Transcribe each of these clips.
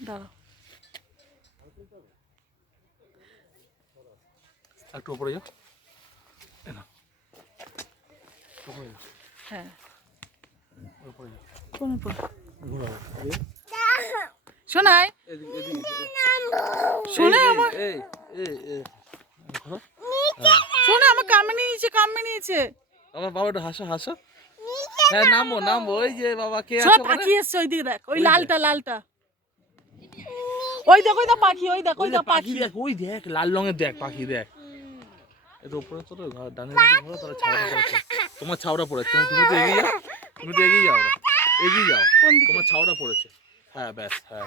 দাঁড়াও। একটু উপরে যাও হ্যাঁ। উপরে কোন উপর? ঘোরাও। শোনাই এদিকে এদিকে। শোনে এই, আমার এই এই এই ঘোরো। শোনে আমার কামে নিয়েছে কামে নিয়েছে। আমার বাবা একটু হাসো হাসো। হ্যাঁ নামবো নামবো ওই যে বাবা কে সব আছে ওখানে? পাখি এসছে ওই দেখ ওই লালটা লালটা। ওই দেখ ওই দেখ পাখি ওই দেখ ওই দেখ পাখি দেখ ওই দেখ লাল রঙের দেখ পাখি দেখ। একটু উপরে তো ডানে ঘোরো তাহলে ছাওড়া পড়েছে তোমার ছাওড়া পড়েছে তুমি তুমি তো এগিয়ে যাও তুমি তো এগিয়ে যাও এগিয়ে যাও তোমার ছাওড়া পড়েছে হ্যাঁ ব্যাস হ্যাঁ।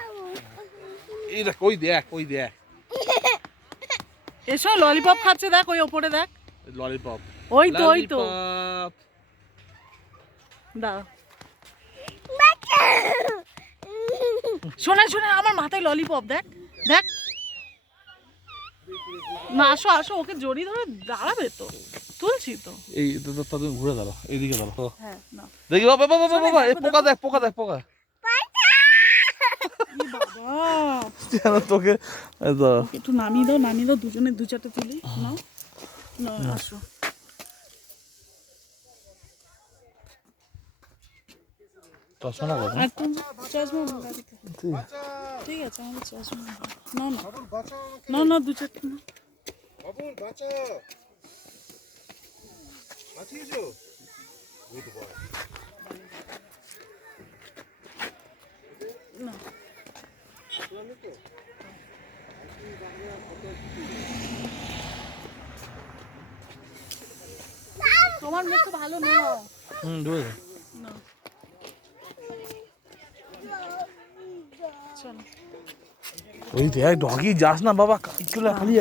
এই দেখ ওই দেখ ওই দেখ। এসো ললিপপ খাচ্ছে দেখ ওই ওপরে দেখ। ললিপপ ওই তো ওই তো। ললিপপ দাঁড়াও শোনা শোনা আমার মাথায় ললিপপ দেখ দেখ। না আসো আসো ওকে জড়িয়ে ধরে দাঁড়াবে তো তুলছি তো। এই তো- তো- তুমি ঘুরে দাঁড়াও এইদিকে দাঁড়াও হ্যাঁ দেখি বাবা বাবা বাবা বাবা এই পোকা দেখ পোকা দেখ পোকা। যেন তোকে একটু নামিয়ে দাও নামিয়ে দাও দুজনে দু চারটে তুলি নাও। নাও, আসো। চশমা না? আর তুমি চশমা নাও ঠিক আছে আমার চশমা না না না। না দু চারটে না। বাবুল বাঁচা বাঁচিয়েছো গুড বয় না। তোমার মুখ তো ভালো না। হুম বুঝে না চলো ওই দেখ ডগি যাস না বাবা কাইগুলো খালি